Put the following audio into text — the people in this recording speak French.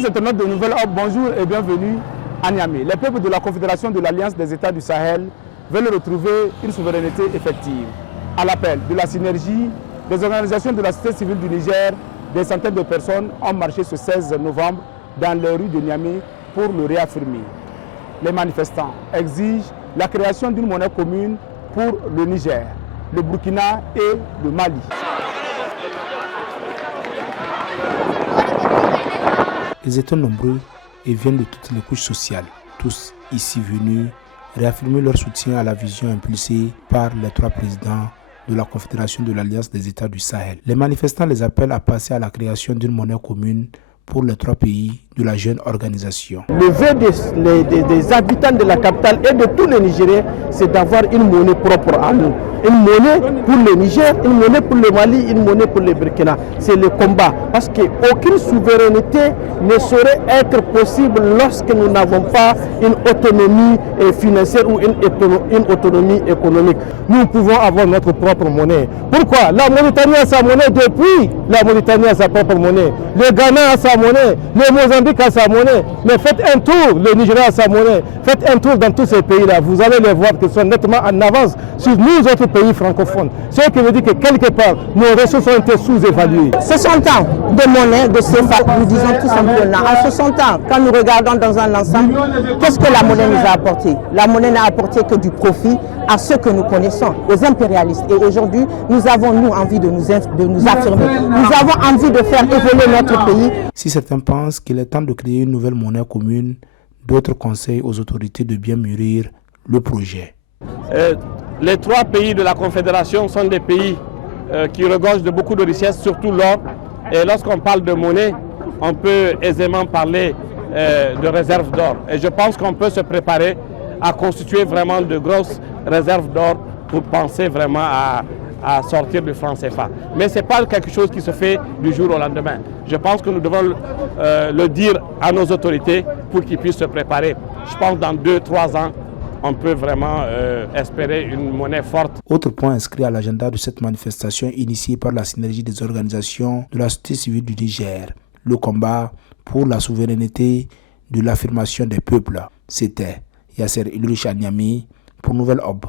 Chers internautes de Nouvelle Hope, bonjour et bienvenue à Niamey. Les peuples de la Confédération de l'Alliance des États du Sahel veulent retrouver une souveraineté effective. À l'appel de la synergie des organisations de la société civile du Niger, des centaines de personnes ont marché ce 16 novembre dans les rues de Niamey pour le réaffirmer. Les manifestants exigent la création d'une monnaie commune pour le Niger, le Burkina et le Mali. Ils étaient nombreux et viennent de toutes les couches sociales, tous ici venus réaffirmer leur soutien à la vision impulsée par les trois présidents de la Confédération de l'Alliance des États du Sahel. Les manifestants les appellent à passer à la création d'une monnaie commune pour les trois pays de la jeune organisation. Le vœu des habitants de la capitale et de tous les Nigériens, c'est d'avoir une monnaie propre à nous. Une monnaie pour le Niger, une monnaie pour le Mali, une monnaie pour le Burkina. C'est le combat. Parce qu'aucune souveraineté ne saurait être possible lorsque nous n'avons pas une autonomie financière ou une autonomie économique. Nous pouvons avoir notre propre monnaie. Pourquoi? La Mauritanie a sa monnaie depuis. La Mauritanie a sa propre monnaie. Le Ghana a sa monnaie. Le Mozambique a sa monnaie. Mais faites un tour, le Nigeria a sa monnaie. Faites un tour dans tous ces pays-là. Vous allez les voir qu'ils sont nettement en avance sur nous autres pays francophones. Ce qui veut dire que quelque part, nos ressources ont été sous-évaluées. 60 ans de monnaie, de CFA, nous disons tout simplement. En 60 ans, quand nous regardons dans un ensemble, qu'est-ce que la monnaie nous a apporté? La monnaie n'a apporté que du profit à ceux que nous connaissons, aux impérialistes. Et aujourd'hui, nous avons, nous, envie de nous affirmer. Nous avons envie de faire évoluer notre pays. Si certains pensent qu'il est temps de créer une nouvelle monnaie commune, d'autres conseillent aux autorités de bien mûrir le projet. Les trois pays de la Confédération sont des pays qui regorgent de beaucoup de richesses, surtout l'or. Et lorsqu'on parle de monnaie, on peut aisément parler de réserves d'or. Et je pense qu'on peut se préparer à constituer vraiment de grosses réserves d'or pour penser vraiment à sortir du franc CFA. Mais ce n'est pas quelque chose qui se fait du jour au lendemain. Je pense que nous devons le dire à nos autorités pour qu'ils puissent se préparer. Je pense que dans 2-3 ans, on peut vraiment espérer une monnaie forte. Autre point inscrit à l'agenda de cette manifestation initiée par la synergie des organisations de la société civile du Niger, le combat pour la souveraineté de l'affirmation des peuples. C'était Yasser Ulrich à Niamey pour Nouvelle Hope.